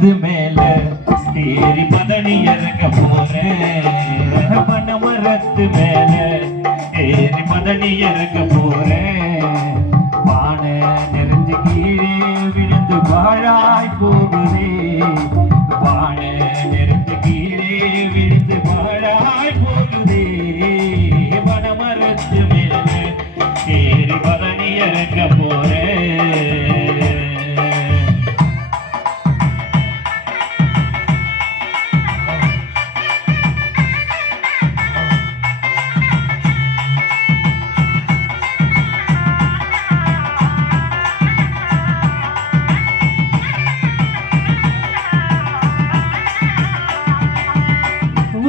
மரத்து மேல ஏறி பதனி இறங்க போறேன் பனை மரத்து மேல ஏறி பதனி இறங்க போறேன் பானை நிறைஞ்சு கீழே விழுந்து பாழாய் போகுதே பானை நிறைஞ்சு கீழே விழுந்து பாழாய் போகுதே பனை மரத்து மேல ஏறி பதனி இறங்க போறேன்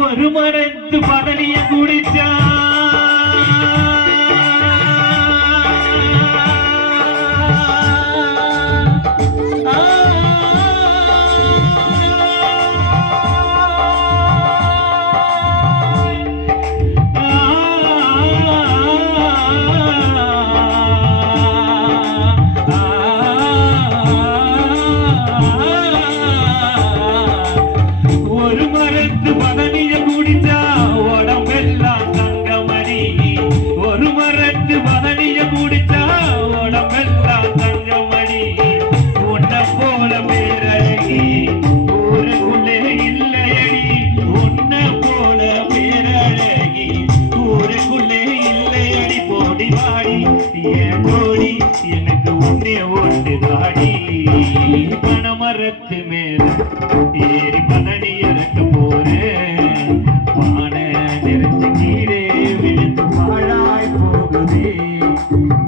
ஒரு மரத்து பதனிய குடிச்சா ஒரு மரத்து பதனிய குடிச்சா உடம்பெல்லாம் தங்கமணி ஒரு மரத்து பதனிய குடிச்சா உடம்பெல்லாம் தங்கமணி உன்னை போல பேரழகி ஊருக்குள்ளே இல்லையடி உன்னை போல பேரழகி ஊருக்குள்ளே இல்லையடி போடி வாடி என் தோடி எனக்கு உன்னே ஒன்று தாடி பனை மரத்து மேல ஏறி பதனி இறக்க போறேன் பானை நிறைஞ்சு கீழே விழுந்து பாழாய் போகுதே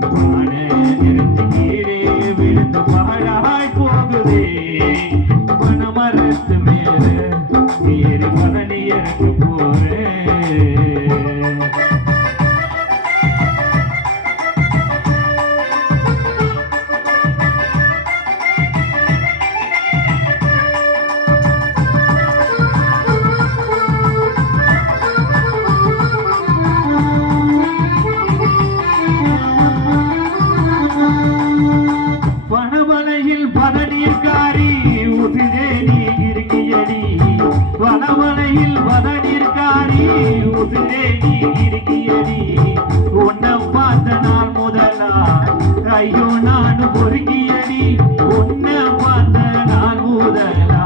பானை நிறைஞ்சு கீழே விழுந்து பாழாய் போகுதே பனை மரத்து மேல ஏறி பதனி இறக்க போறேன் பதநீர்காரி உதிரே நீ இருக்கியடி வனமலையில் பதநீர்காரி உதிரே நீ இருக்கியடி உன்னை பார்த்த நாள் முதலா ஐயோ நான் பொறுக்கியடி உன்னை பார்த்த நாள் முதலா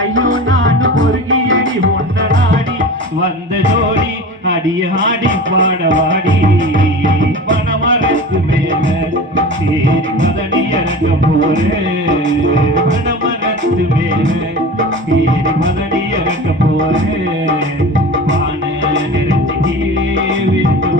ஐயோ நான் பொறுக்கியடி உன்னை நாடி வந்த ஜோடி அடியாடி பாடவாடி பனை மரத்து மேல ஏறி பதனி இறங்க போறேன் பனை மரத்து மேல ஏறி பதனி இறங்க போறேன் பானை நிறைஞ்சு கீழே விழுந்து